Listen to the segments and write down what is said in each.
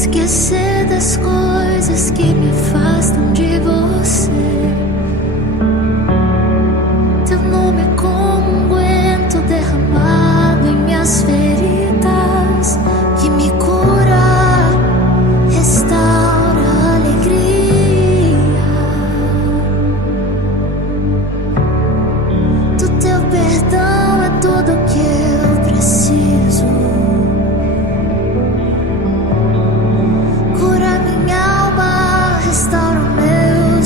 esquecer das coisas que me afastam de você. Teu nome é como unguento derramado em minhas feridas, que me cura, restaura a alegria. Do teu perdão é tudo o que eu preciso. Cura minha alma, restaura meus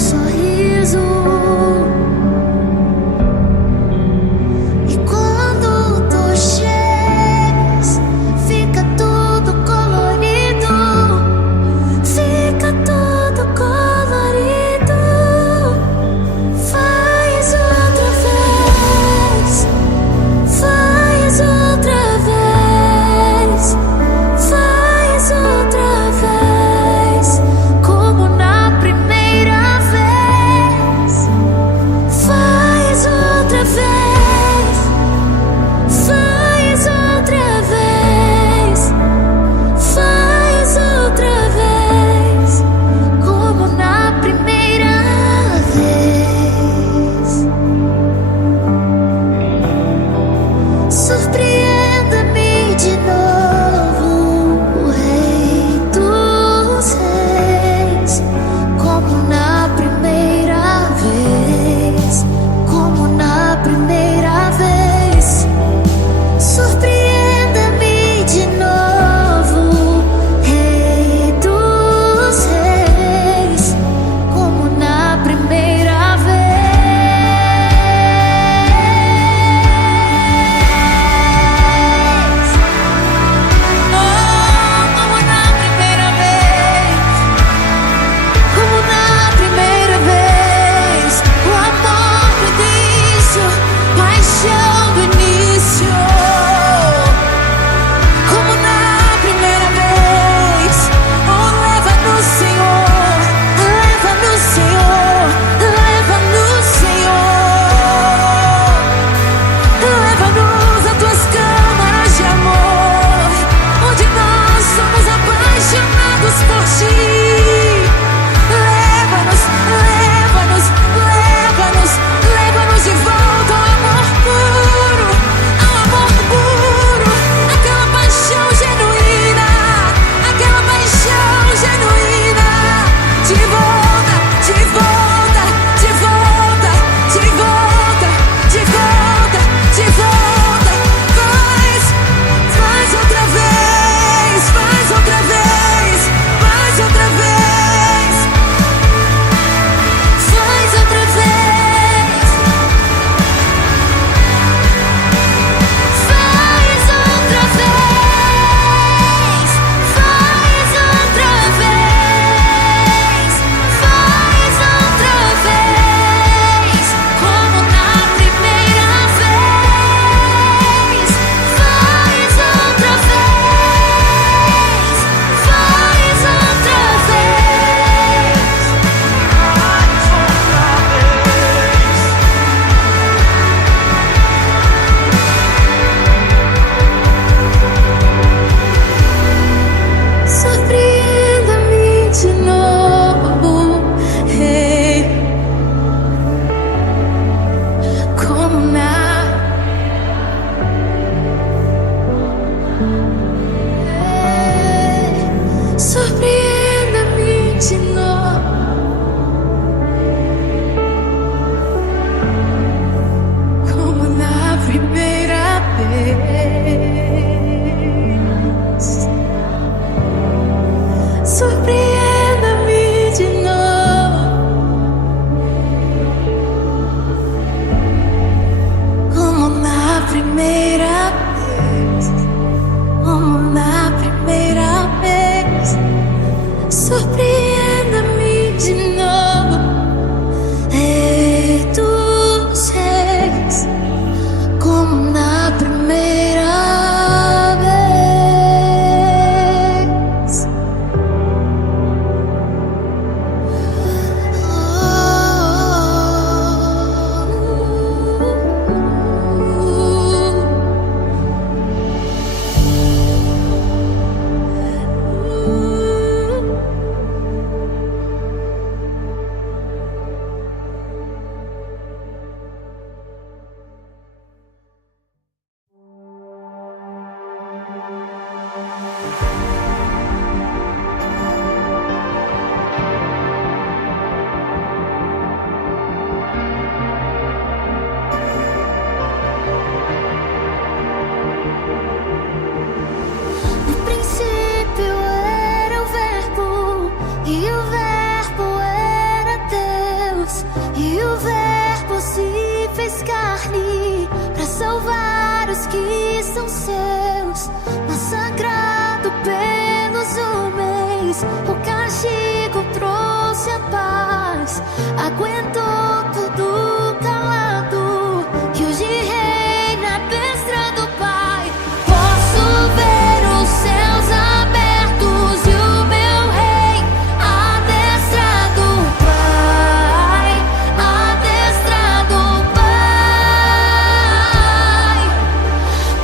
são seus, massacrado pelos homens. O castigo trouxe a paz, aguentou tudo calado, e hoje reina a destra do Pai. Posso ver os céus abertos e o meu rei adestrado, Pai, adestrado, Pai.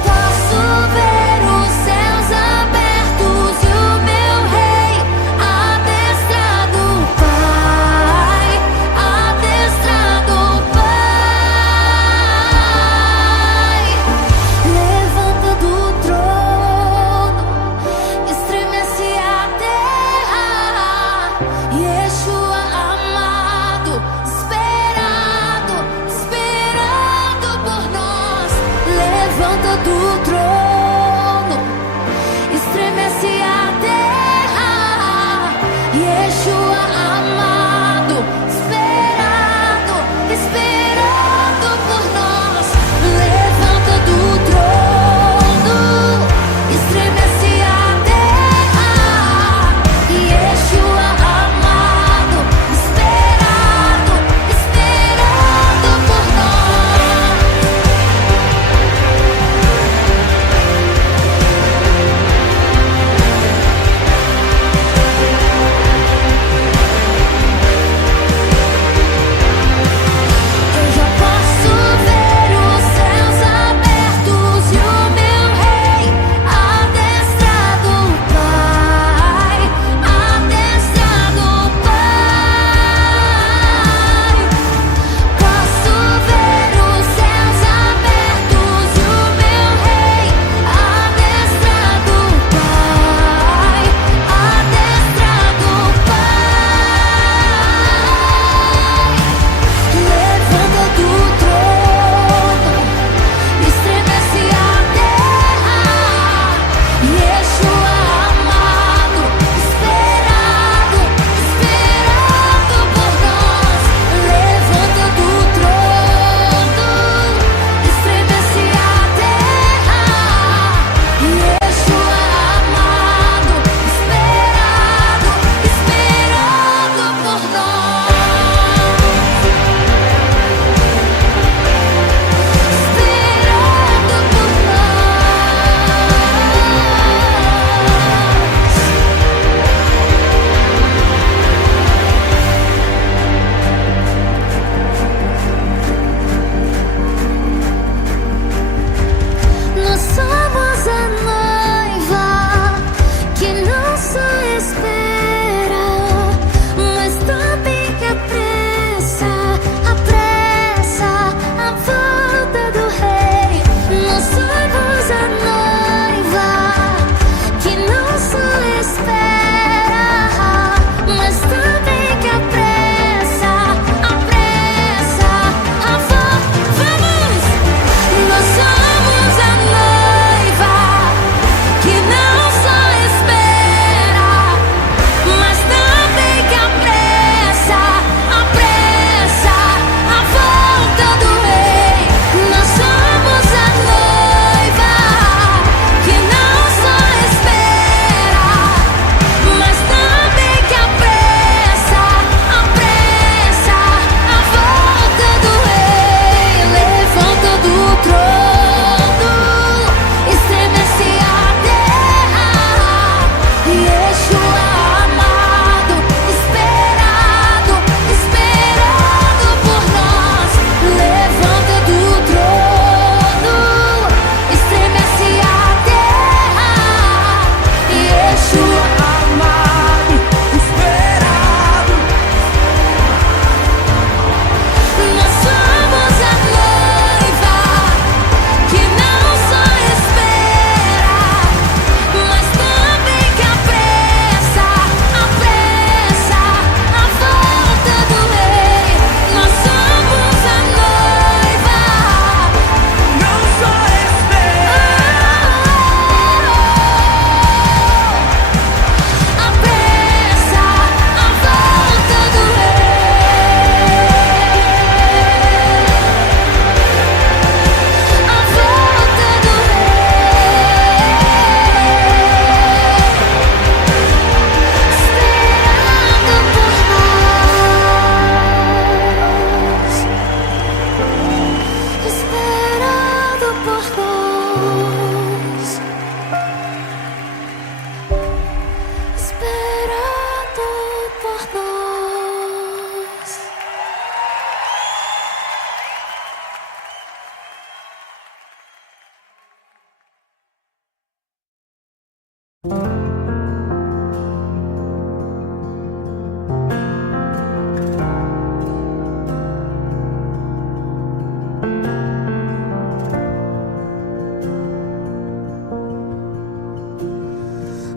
Posso ver os céus abertos e o meu rei adestrado, Pai, adestrado, Pai.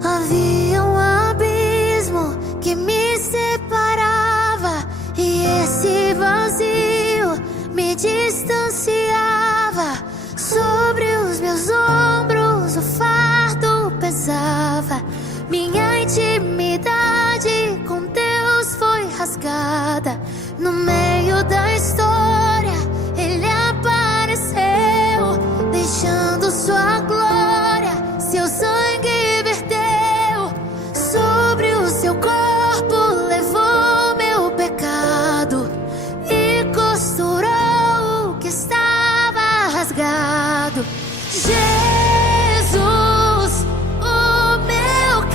Havia um abismo que me separava, e esse vazio me distanciava. Sobre os meus ombros o fardo pesava. Minha intimidade com Deus foi rasgada. No meio da história Ele apareceu, deixando sua glória, seu sangue verteu. Sobre o seu corpo levou meu pecado e costurou o que estava rasgado. Jesus, o meu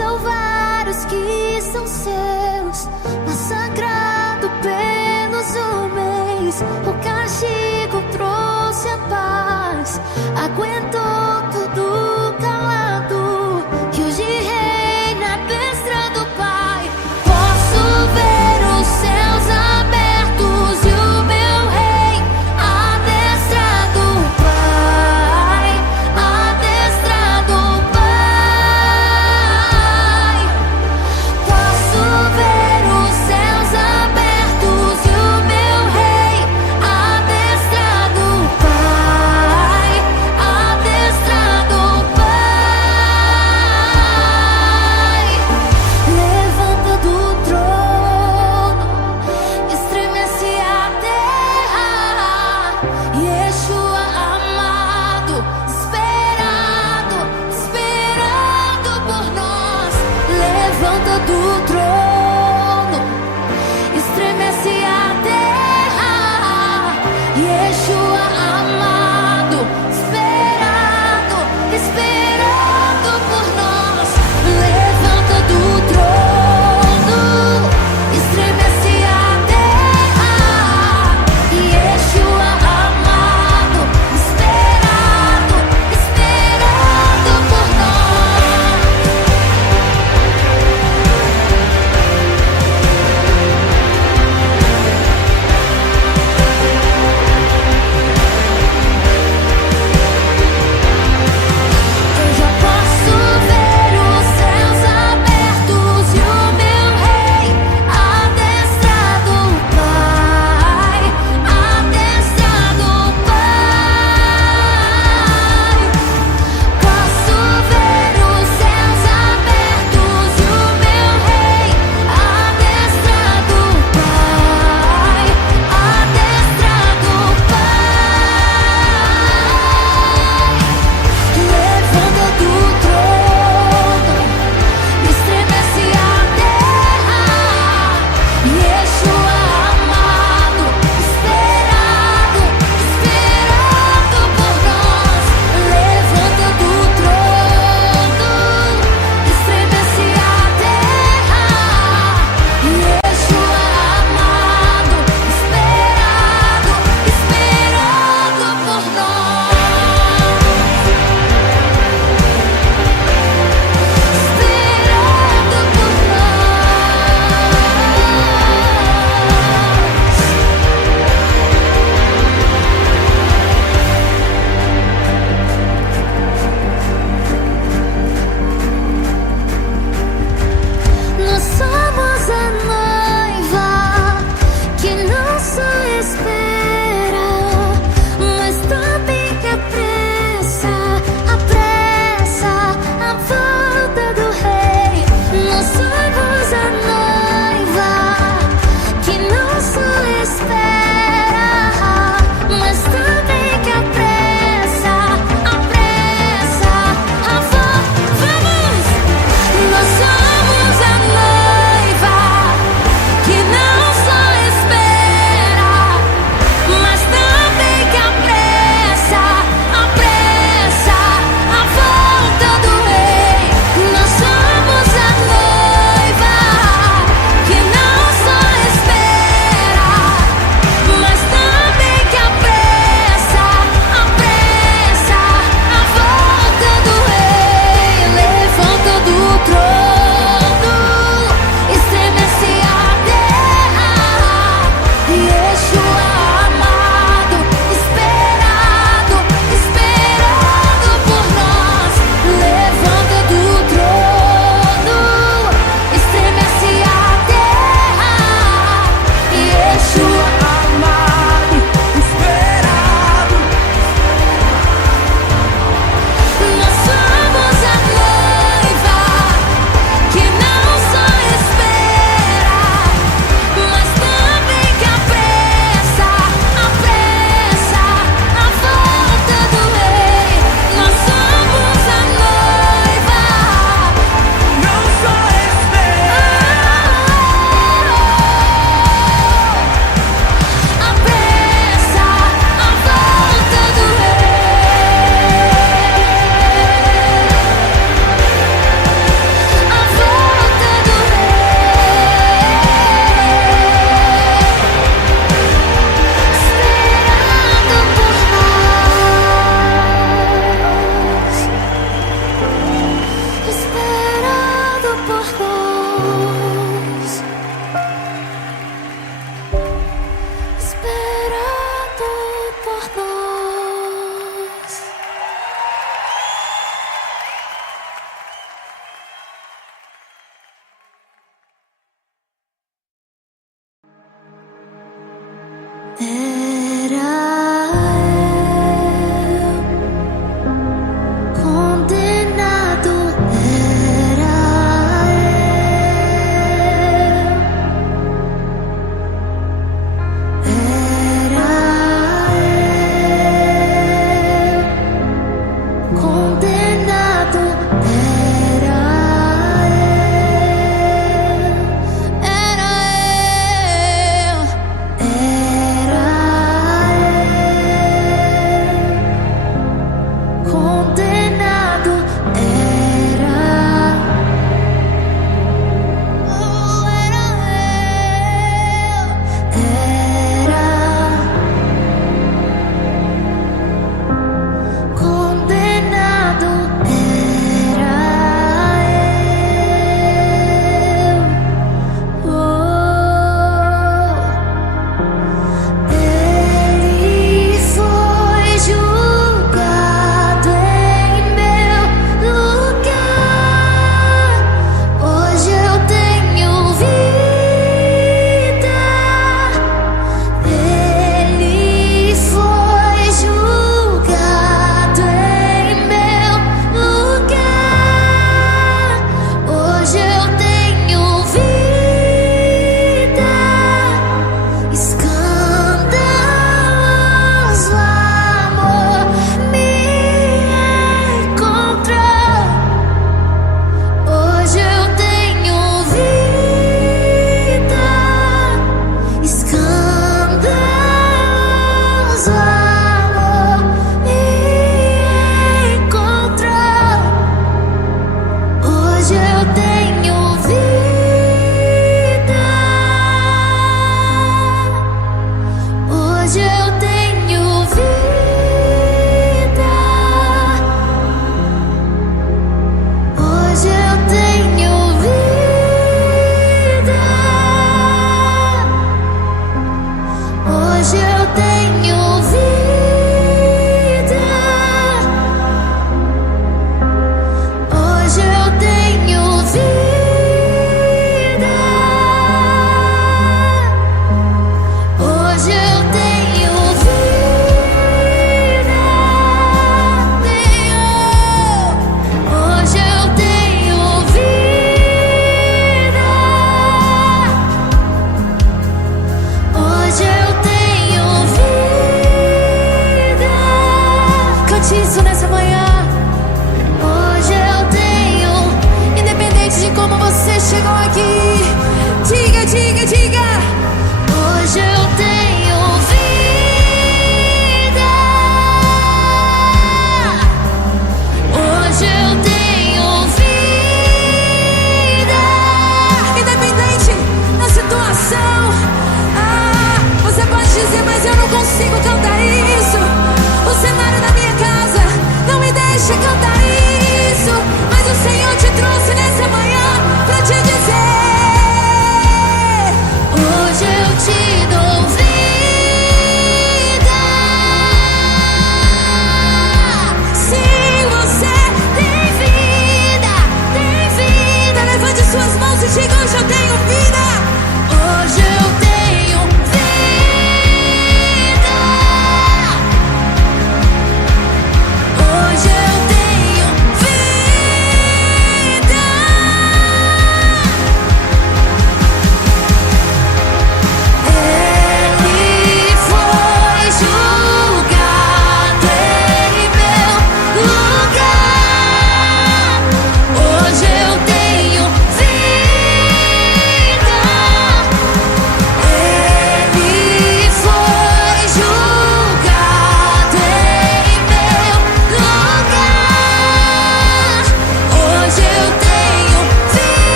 salvar os que são seus, massacrado pelos homens. O castigo trouxe a paz, aguentou tudo calado, e hoje reina à destra do Pai. Posso ver os céus abertos e o meu rei adestrado, Pai, adestrado, Pai. Posso ver os céus abertos e o meu rei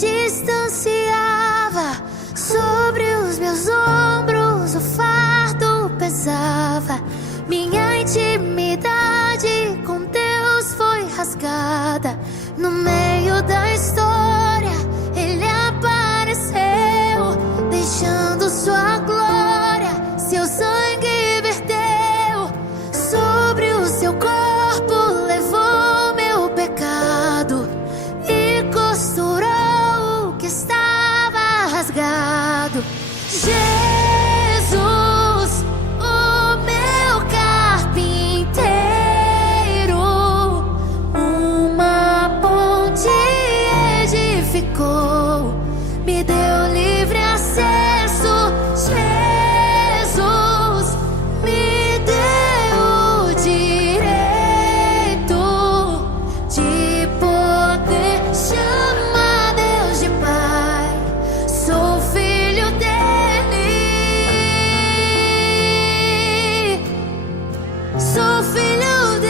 distanciava. Sobre os meus ombros o fardo pesava. Minha intimidade com Deus foi rasgada. No meio da história Ele apareceu, deixando sua glória, seu sangue verteu. Sobre o seu corpo levou meu pecado e costurou o que estava rasgado. Jesus, o meu carpinteiro, uma ponte edificou, me deu livre acesso. Jesus me deu o direito de poder chamar Deus de Pai. Sou filho dele, sou filho dele.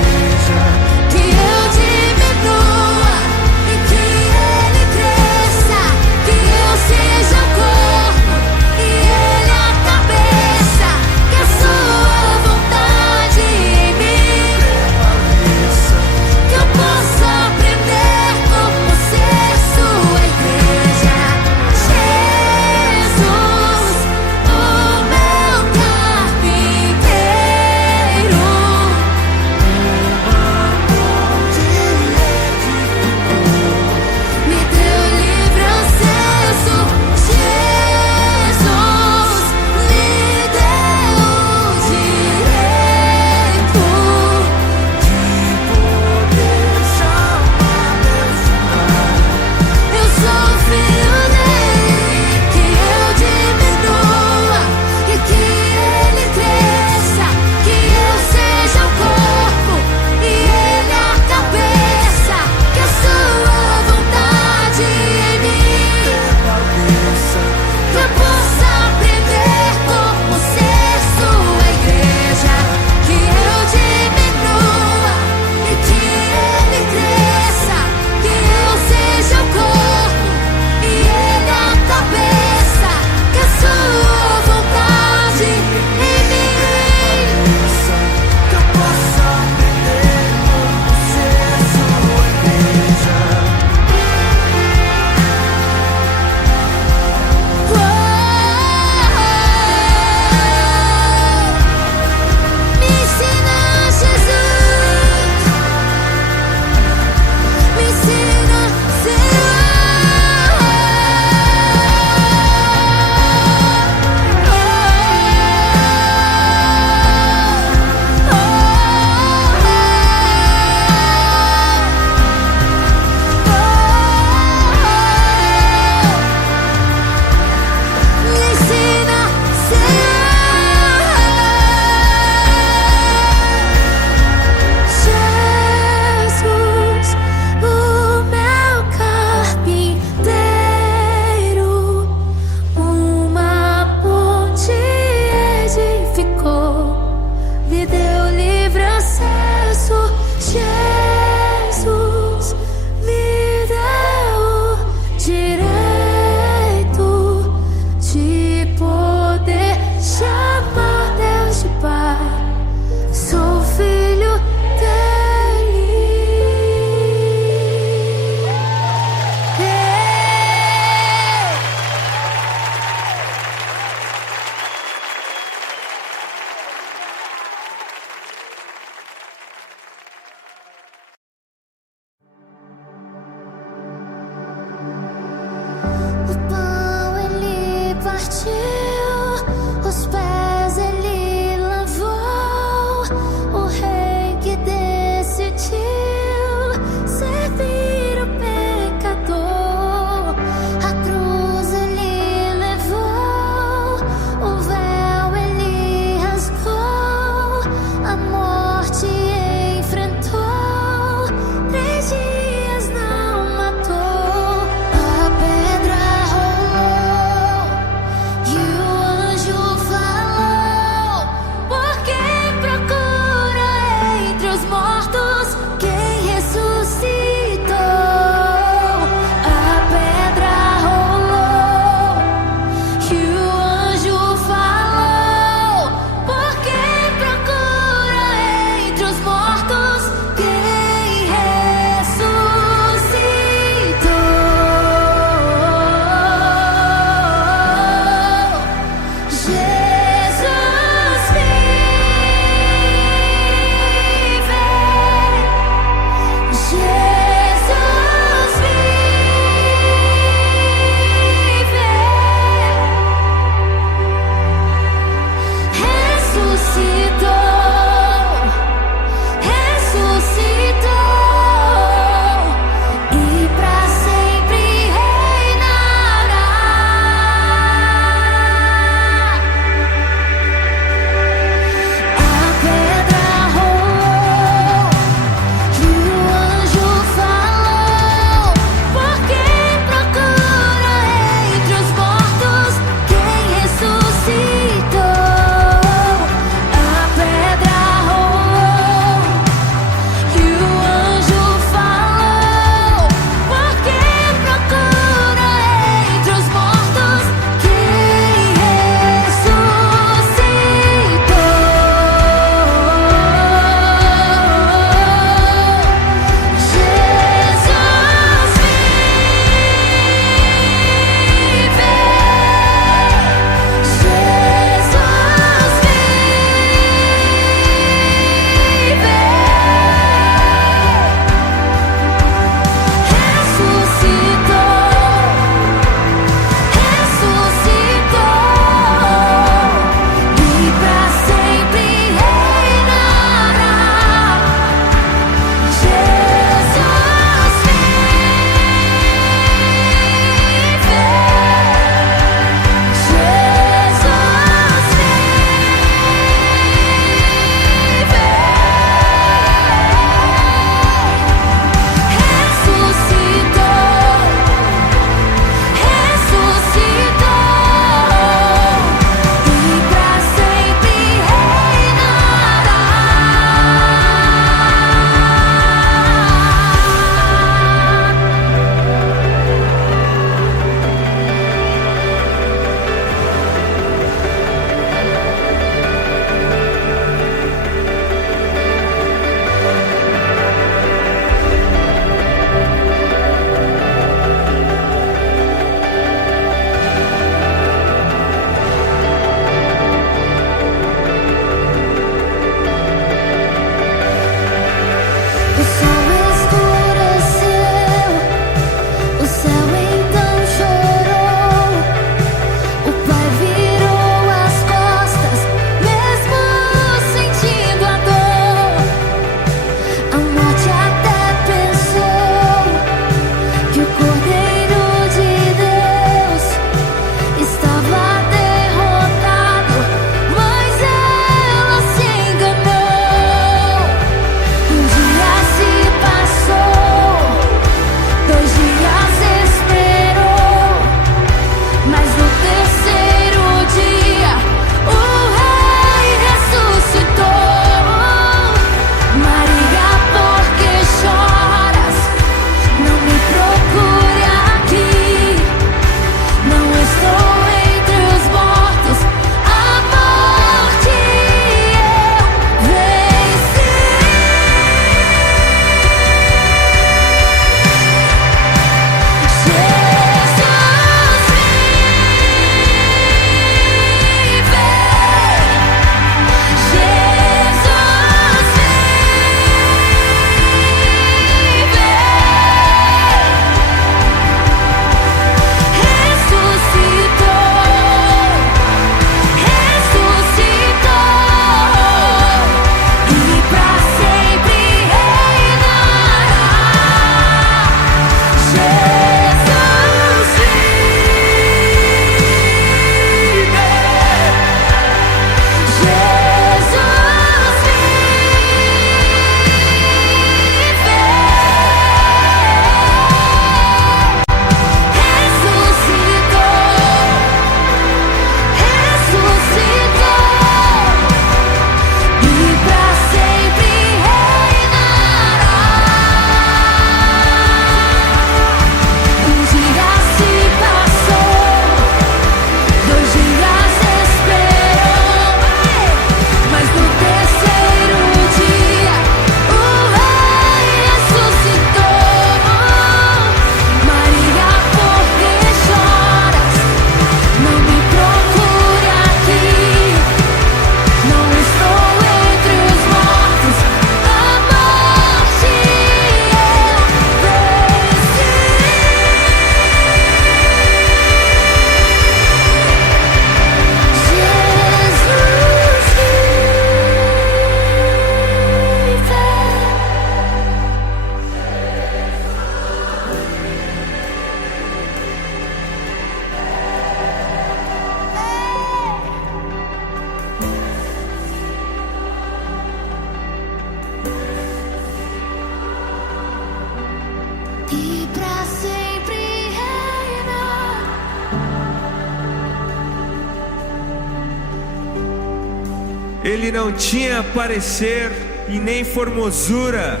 Ele não tinha parecer e nem formosura.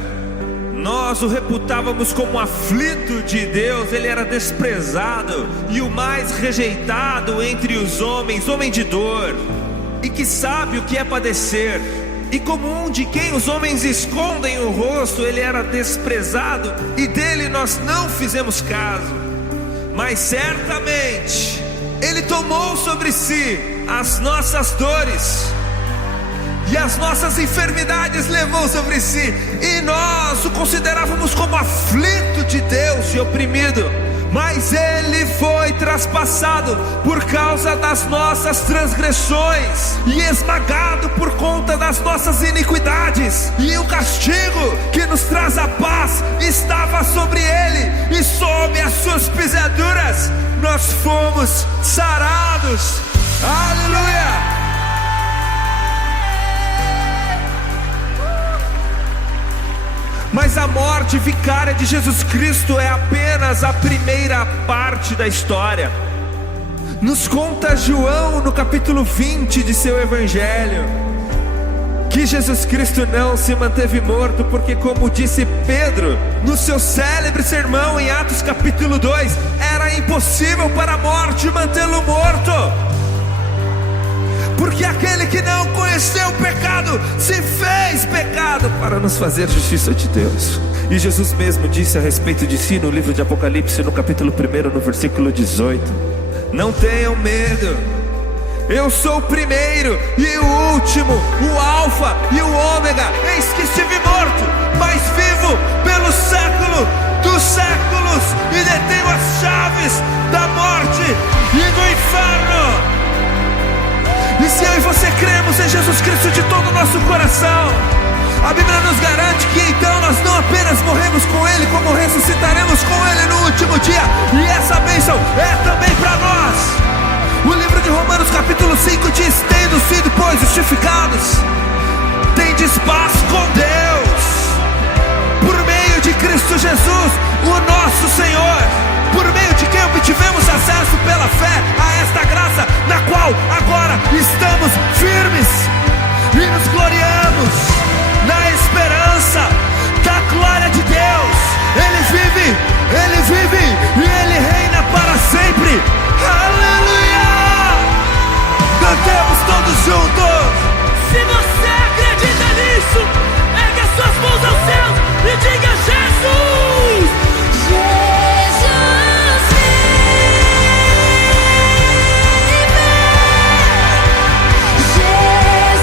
Nós o reputávamos como aflito de Deus. Ele era desprezado e o mais rejeitado entre os homens, homem de dor, e que sabe o que é padecer. E como um de quem os homens escondem o rosto, ele era desprezado e dele nós não fizemos caso. Mas certamente ele tomou sobre si as nossas dores e as nossas enfermidades levou sobre si, e nós o considerávamos como aflito de Deus e oprimido. Mas ele foi traspassado por causa das nossas transgressões e esmagado por conta das nossas iniquidades. E o castigo que nos traz a paz estava sobre ele, e sob as suas pisaduras nós fomos sarados. Aleluia! Mas a morte vicária de Jesus Cristo é apenas a primeira parte da história. Nos conta João no capítulo 20 de seu evangelho que Jesus Cristo não se manteve morto, porque, como disse Pedro no seu célebre sermão em Atos capítulo 2, era impossível para a morte mantê-lo morto. Porque aquele que não conheceu o pecado se fez pecado para nos fazer justiça de Deus. E Jesus mesmo disse a respeito de si no livro de Apocalipse, no capítulo 1, no versículo 18: não tenham medo, eu sou o primeiro e o último, o alfa e o ômega. Eis que estive morto, mas vivo pelo século dos séculos, e detenho as chaves da morte e do inferno. E se eu e você cremos em Jesus Cristo de todo o nosso coração, a Bíblia nos garante que então nós não apenas morremos com Ele, como ressuscitaremos com Ele no último dia. E essa bênção é também para nós. O livro de Romanos capítulo 5 diz: tendo sido, pois, justificados, tendes paz com Deus, por meio de Cristo Jesus, o nosso Senhor, por meio de quem obtivemos acesso pela fé a esta graça, na qual agora estamos firmes e nos gloriamos na esperança da glória de Deus. Ele vive e Ele reina para sempre. Aleluia! Cantemos todos juntos. Se você acredita nisso, ergue as suas mãos aos céus e diga: Jesus! Jesus vive,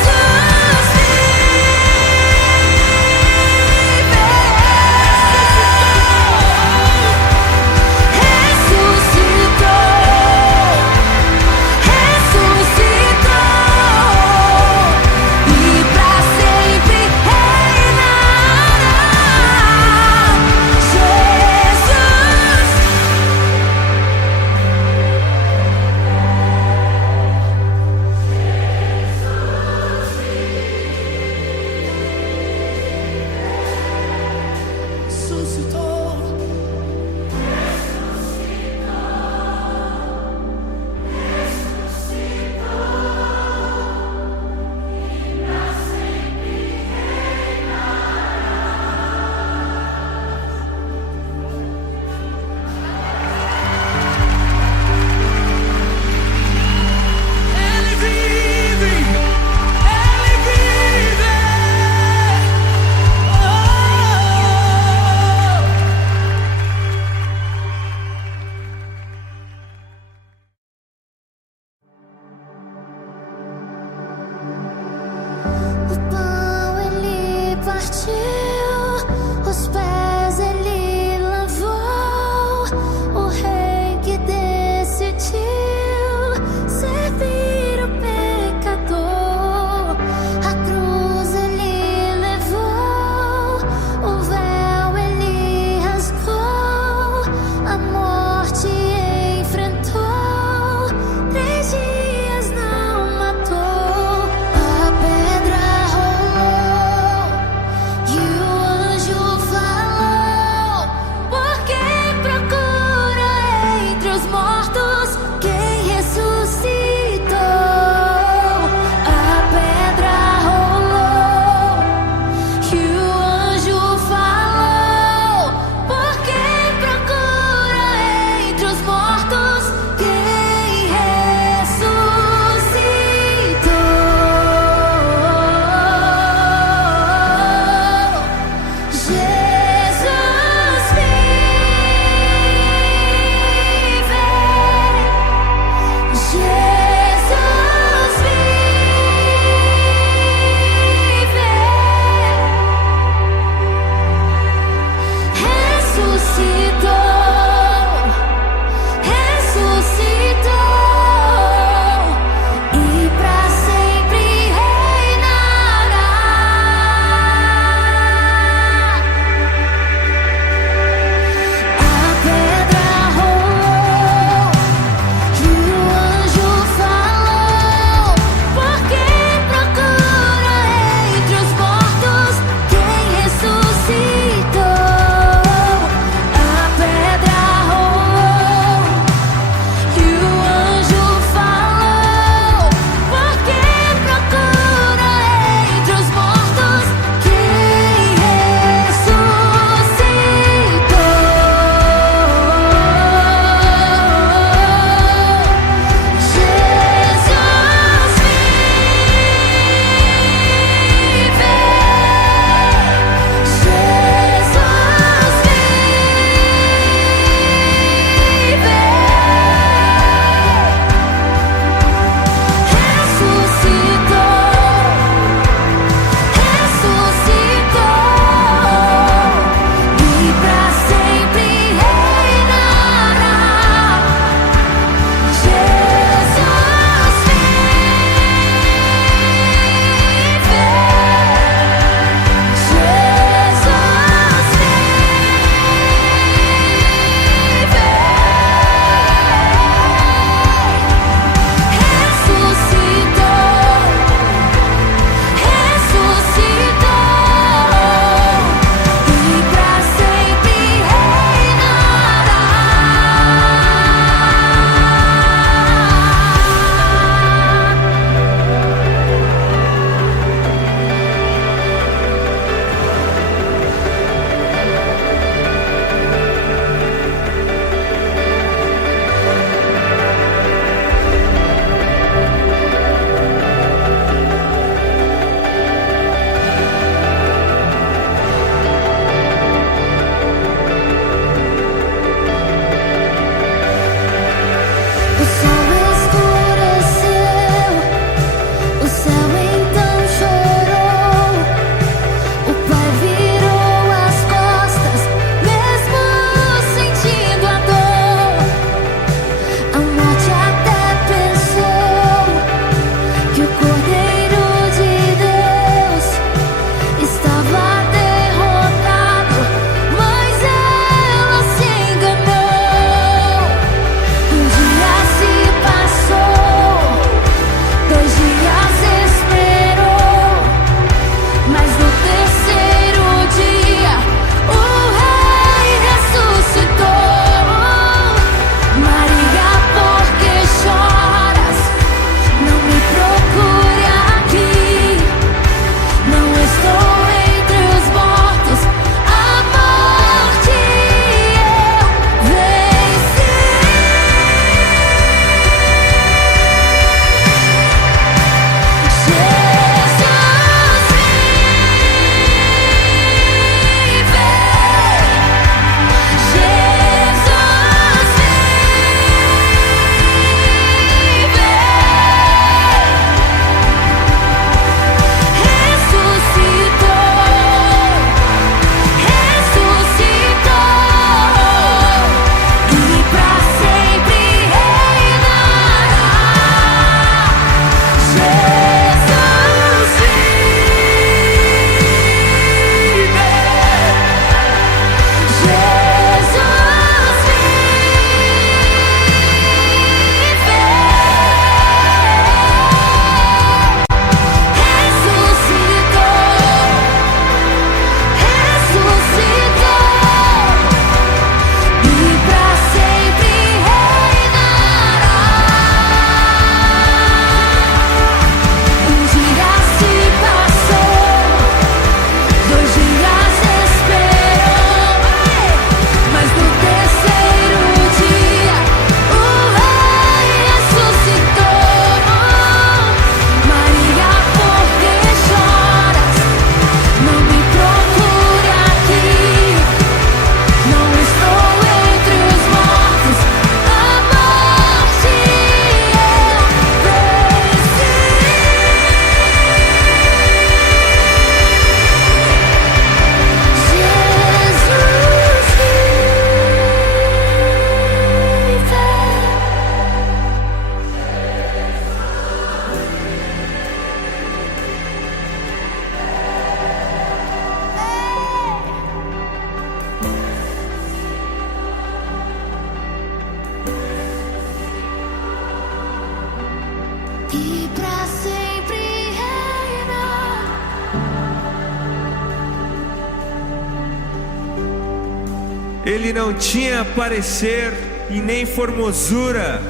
Ele não tinha parecer e nem formosura.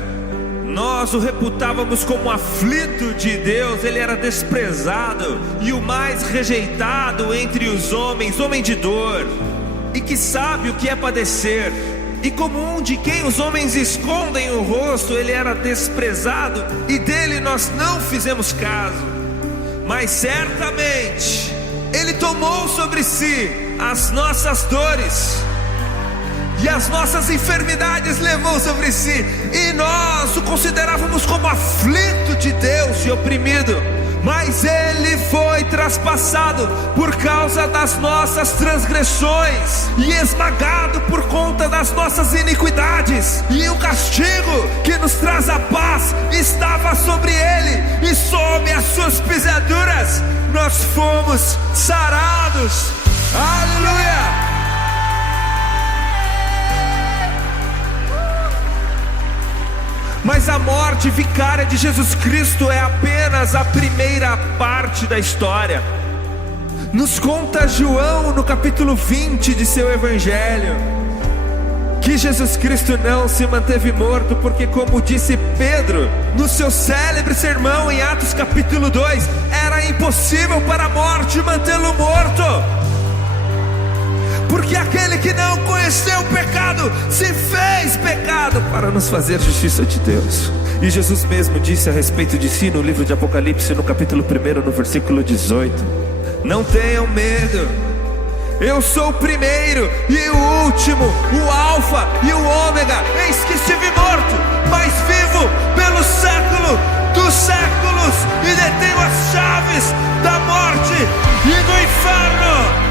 Nós o reputávamos como aflito de Deus. Ele era desprezado e o mais rejeitado entre os homens, homem de dor, e que sabe o que é padecer. E como um de quem os homens escondem o rosto, ele era desprezado e dele nós não fizemos caso. Mas certamente ele tomou sobre si as nossas dores e as nossas enfermidades levou sobre si, e nós o considerávamos como aflito de Deus e oprimido. Mas ele foi traspassado por causa das nossas transgressões e esmagado por conta das nossas iniquidades. E o castigo que nos traz a paz estava sobre ele, e sob as suas pisaduras nós fomos sarados. Aleluia! Mas a morte vicária de Jesus Cristo é apenas a primeira parte da história. Nos conta João no capítulo 20 de seu evangelho que Jesus Cristo não se manteve morto, porque, como disse Pedro no seu célebre sermão em Atos capítulo 2, era impossível para a morte mantê-lo morto. Porque aquele que não conheceu o pecado se fez pecado para nos fazer justiça de Deus. E Jesus mesmo disse a respeito de si no livro de Apocalipse, no capítulo 1, no versículo 18: não tenham medo, eu sou o primeiro e o último, o alfa e o ômega. Eis que estive morto, mas vivo pelo século dos séculos, e detenho as chaves da morte e do inferno.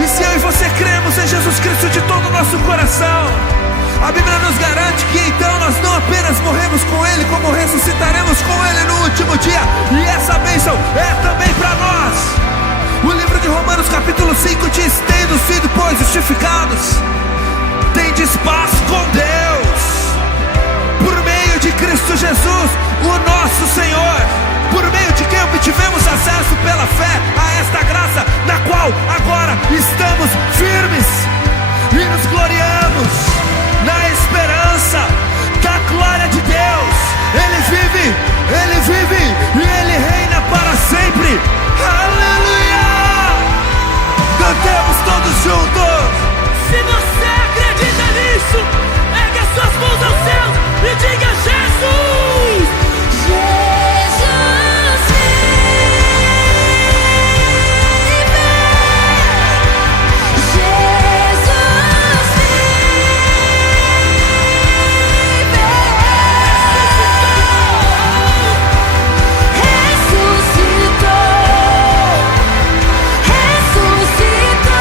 E se eu e você cremos em Jesus Cristo de todo o nosso coração, a Bíblia nos garante que então nós não apenas morremos com Ele, como ressuscitaremos com Ele no último dia. E essa bênção é também para nós. O livro de Romanos capítulo 5 diz: tendo sido, pois, justificados, tendes paz com Deus, por meio de Cristo Jesus, o nosso Senhor, por meio de quem obtivemos acesso pela fé a esta graça, na qual agora estamos firmes e nos gloriamos na esperança da glória de Deus. Ele vive e Ele reina para sempre. Aleluia! Cantemos todos juntos. Se você acredita nisso, ergue as suas mãos aos céus e diga: Jesus! Jesus vive, Jesus ressuscitou, ressuscitou.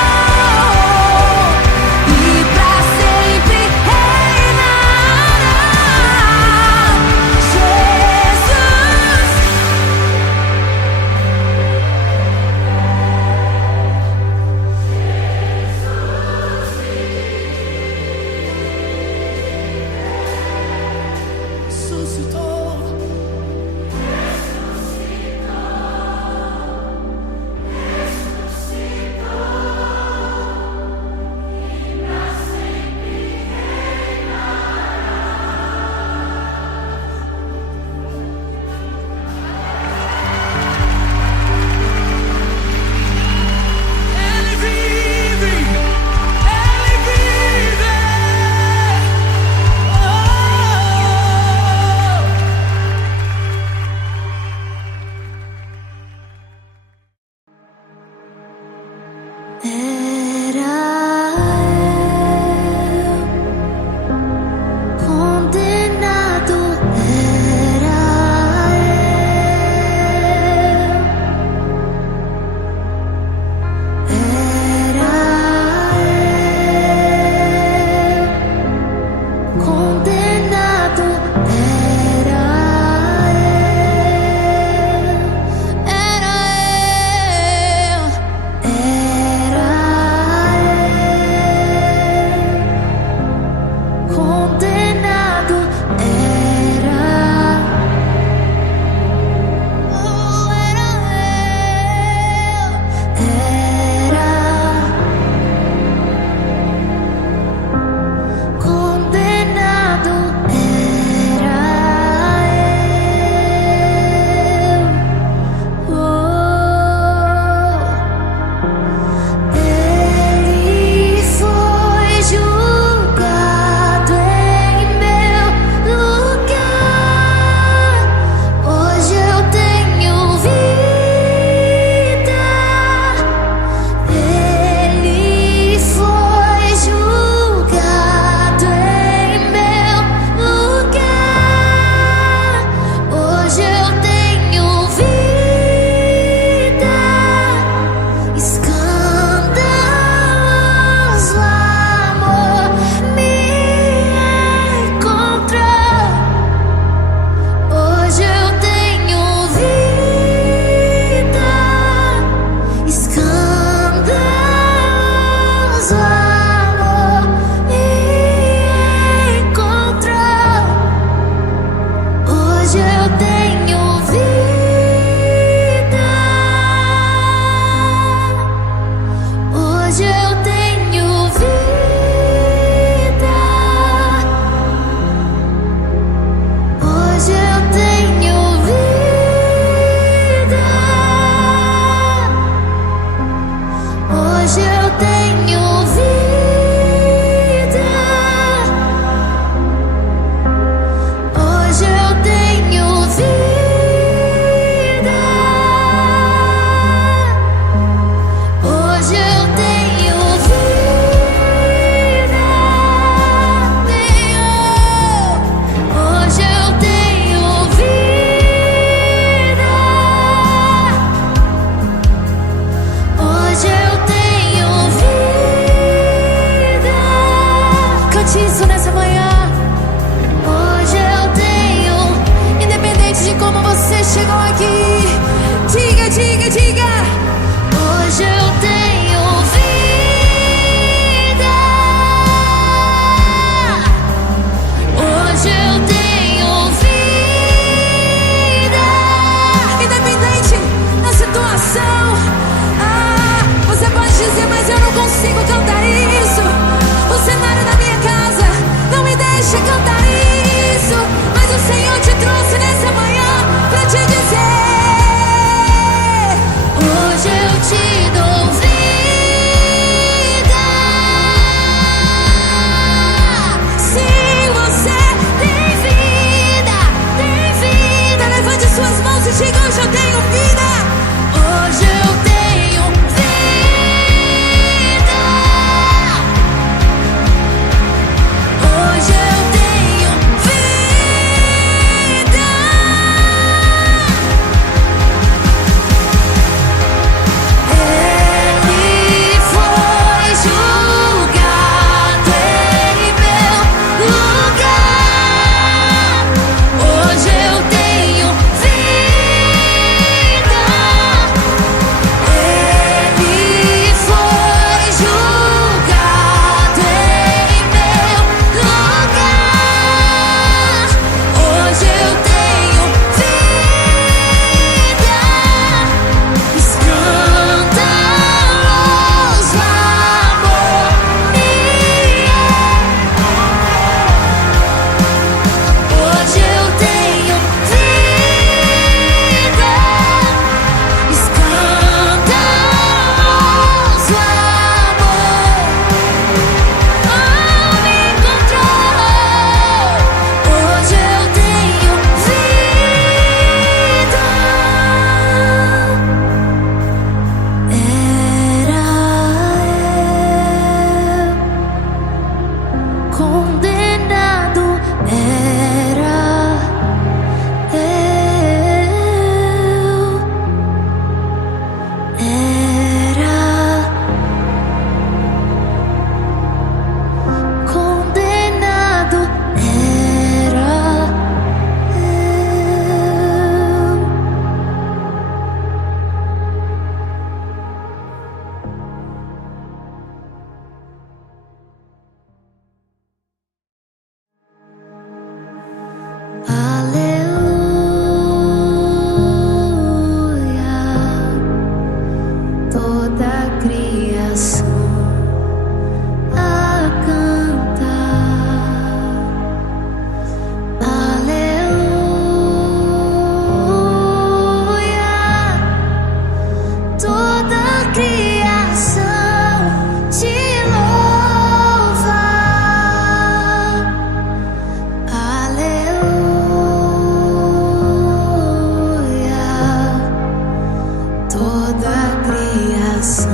toda a criação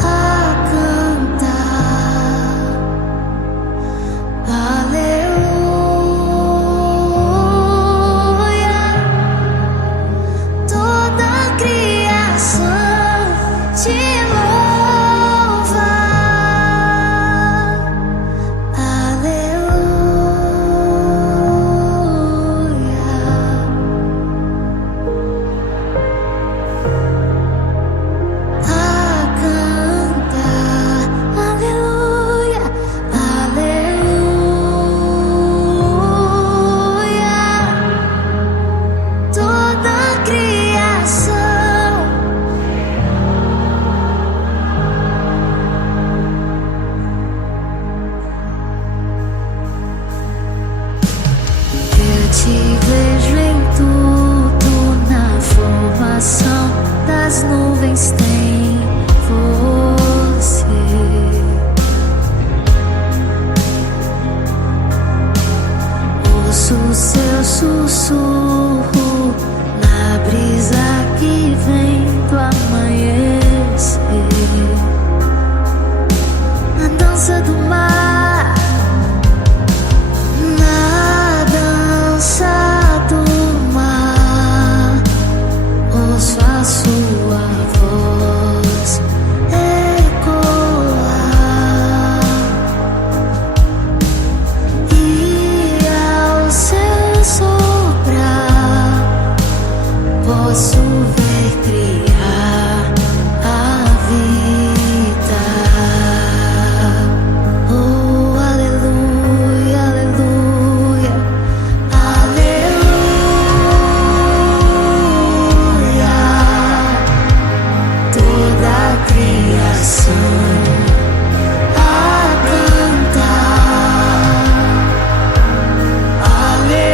a cantar aleluia. Toda a criação te louva, aleluia. A cantar aleluia, aleluia. Toda a criação eu te vejo em tudo, na formação das nuvens tem você. Ouço o seu sussurro na brisa que vem do amanhecer, na dança do mar, na dança do mar. Ouço a sua voz ecoar, e ao seu soprar posso ver criar a vida. Oh, aleluia, aleluia, aleluia. Toda a criação a cantar aleluia.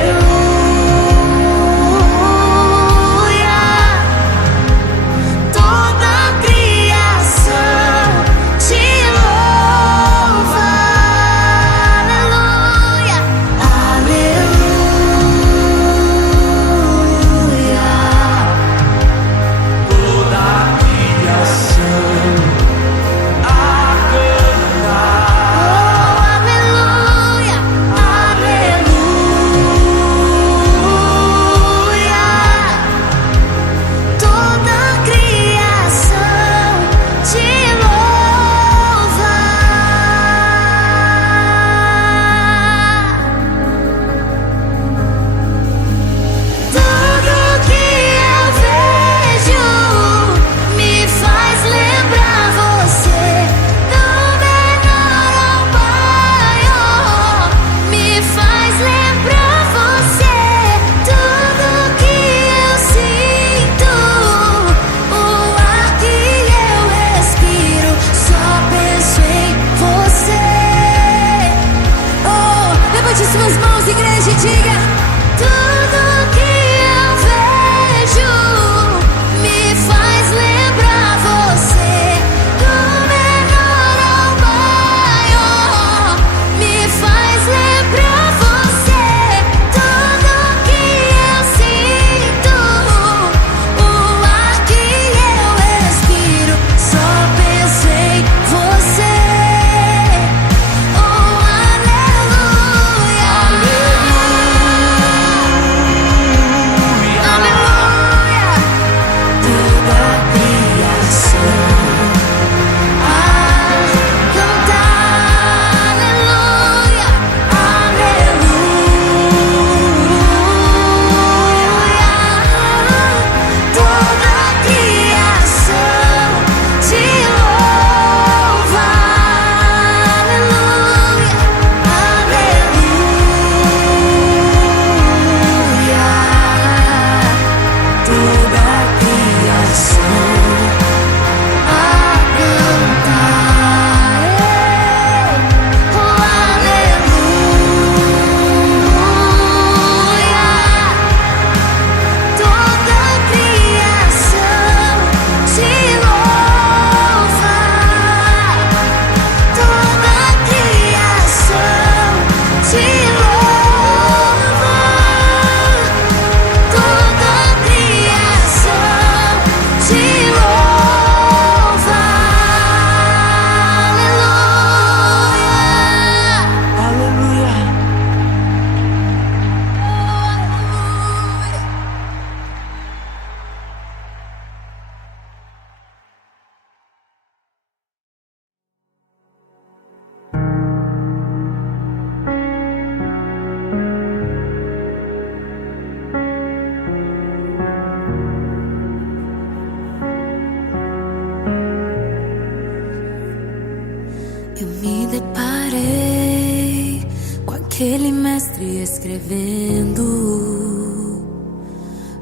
eu me deparei com aquele mestre escrevendo,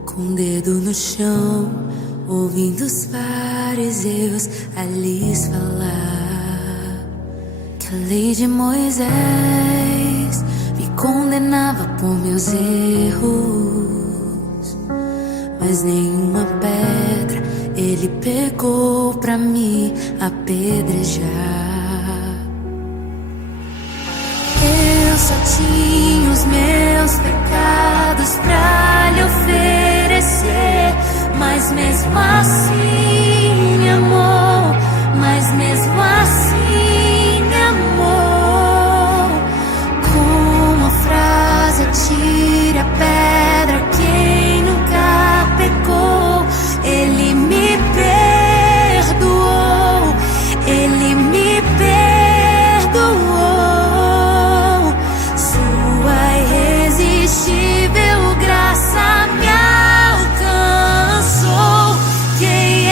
com o dedo no chão, ouvindo os fariseus a lhes falar que a lei de Moisés me condenava por meus erros, mas nenhuma pedra ele pegou pra me apedrejar. Eu só tinha os meus pecados pra lhe oferecer, mas mesmo assim me amou, mas mesmo assim me amou. Com uma frase atire a pedra quem nunca pecou. Ele me perdoou, ele me perdoou. Sua irresistível graça me alcançou. Quem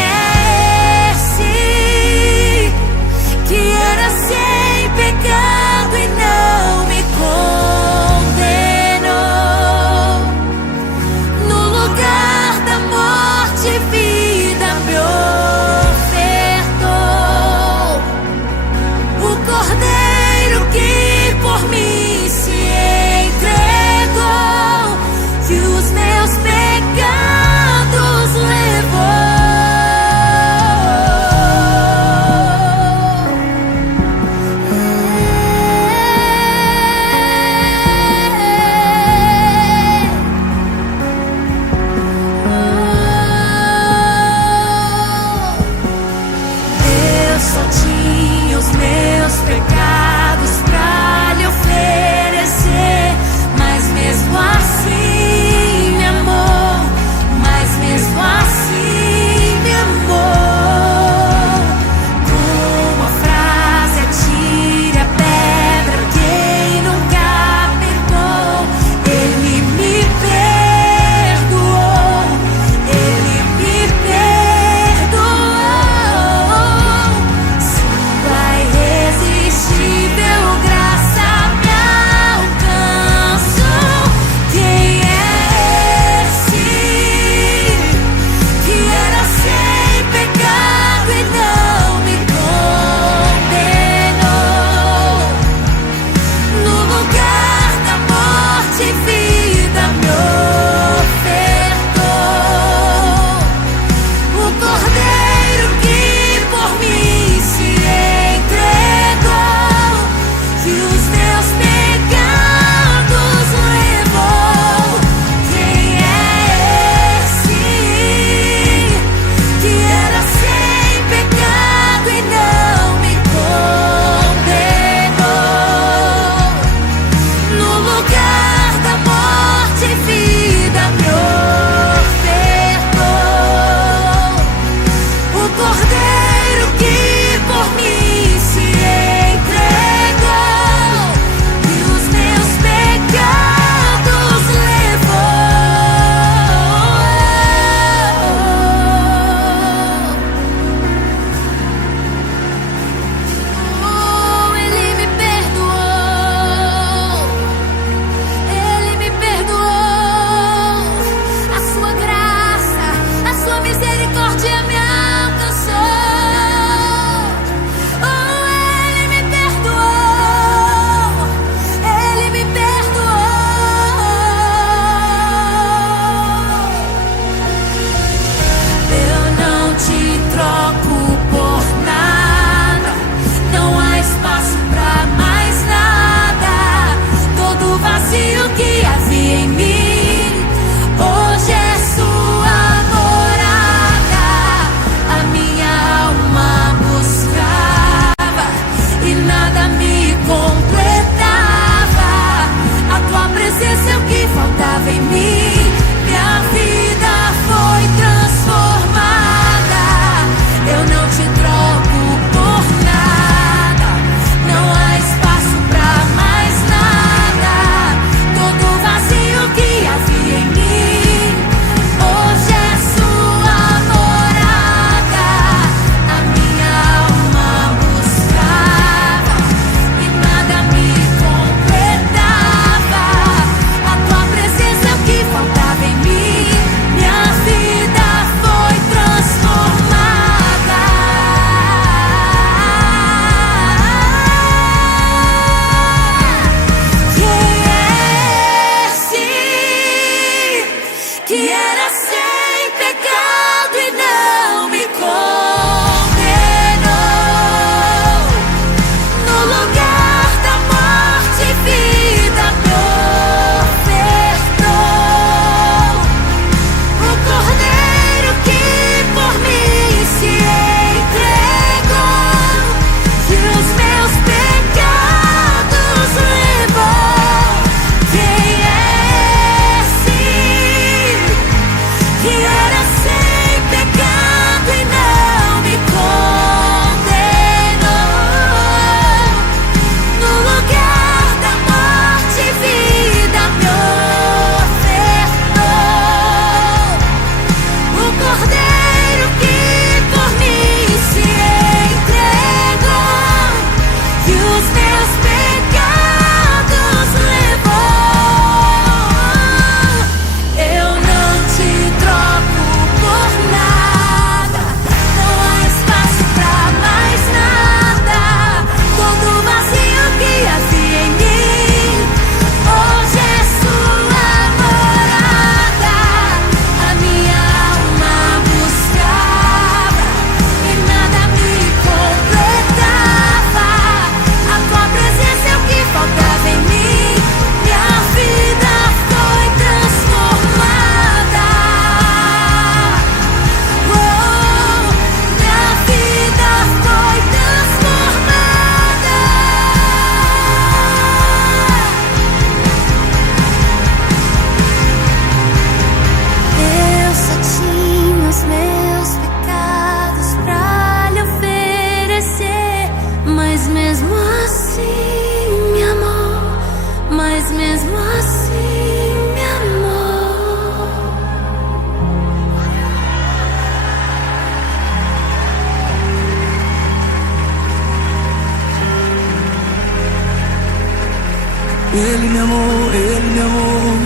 Ele me amou, Ele me amou,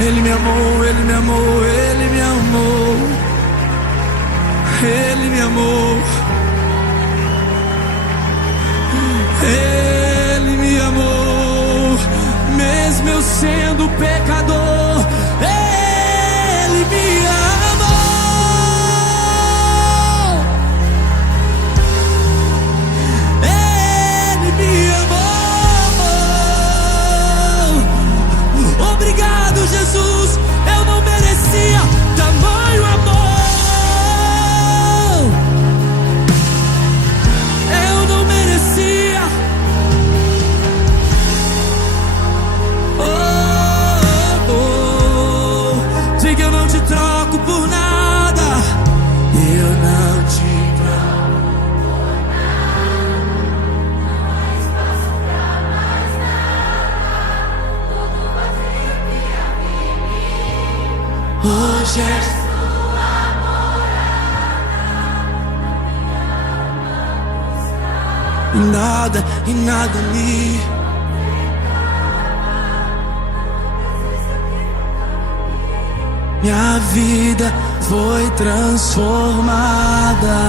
Ele me amou, Ele me amou, Ele me amou, Ele me amou, Ele me amou, mesmo eu sendo pecador, Ele me amou, Ele me amou. Obrigado, Jesus, eu não merecia tamanho amor. Eu não merecia. Diga, eu não te troco por nada. Eu não te troco por nada. Não há espaço pra mais nada. Tudo vazio que havia em mim. Hoje é sua morada. Na minha alma buscar. E nada me minha vida foi transformada.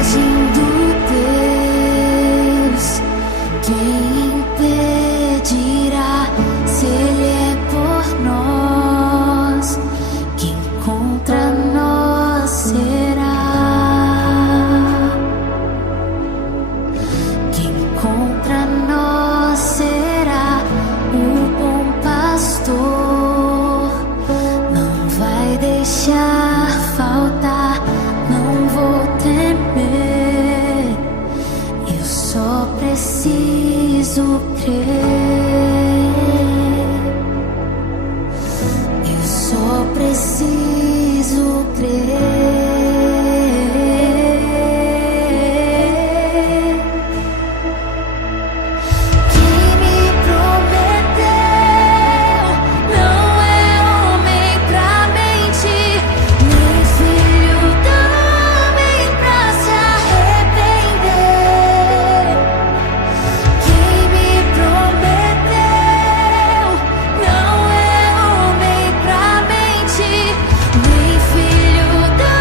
Agindo Deus, quem impedirá? Se Ele é por nós, quem contra nós será? Quem contra nós será? O bom pastor não vai deixar faltar. Não vou temer, eu só preciso crer. Eu só preciso crer. Quem me prometeu não é homem pra mentir, nem filho do homem pra se arrepender. Quem me prometeu não é homem pra mentir, nem filho do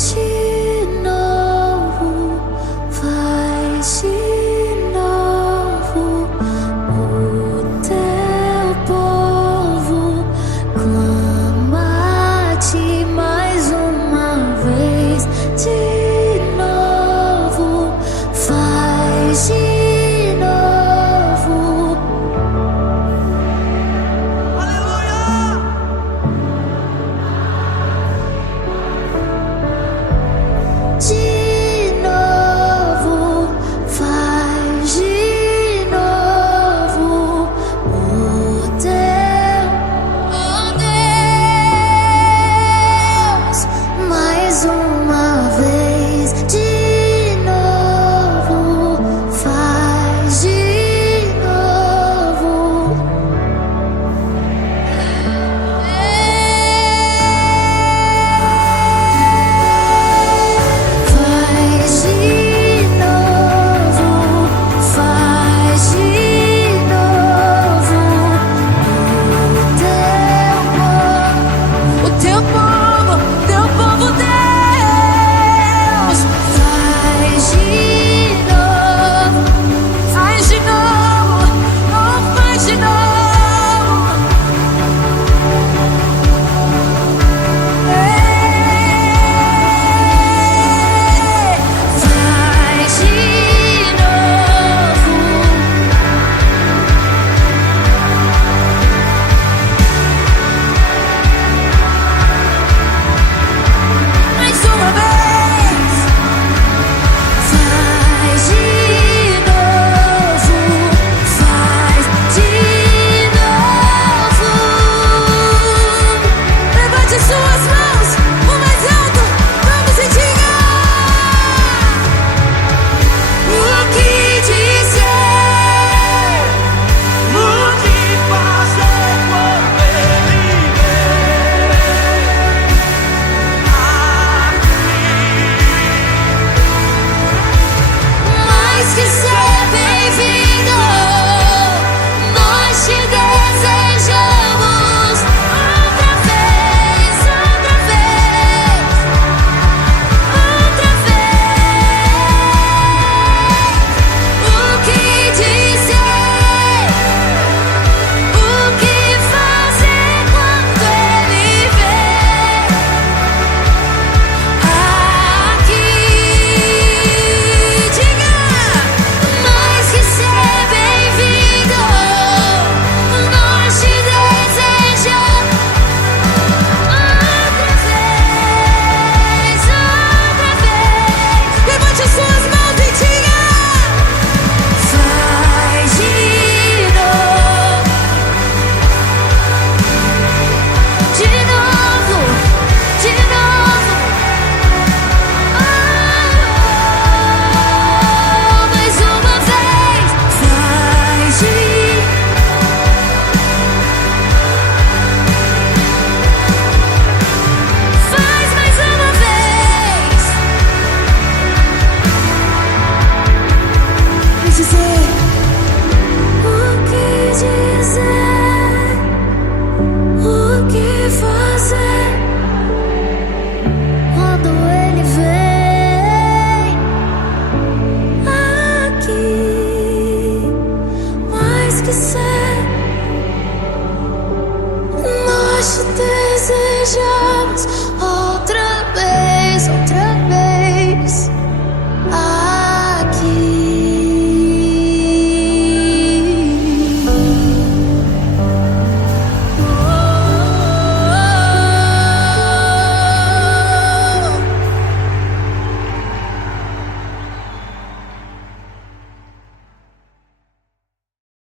ti.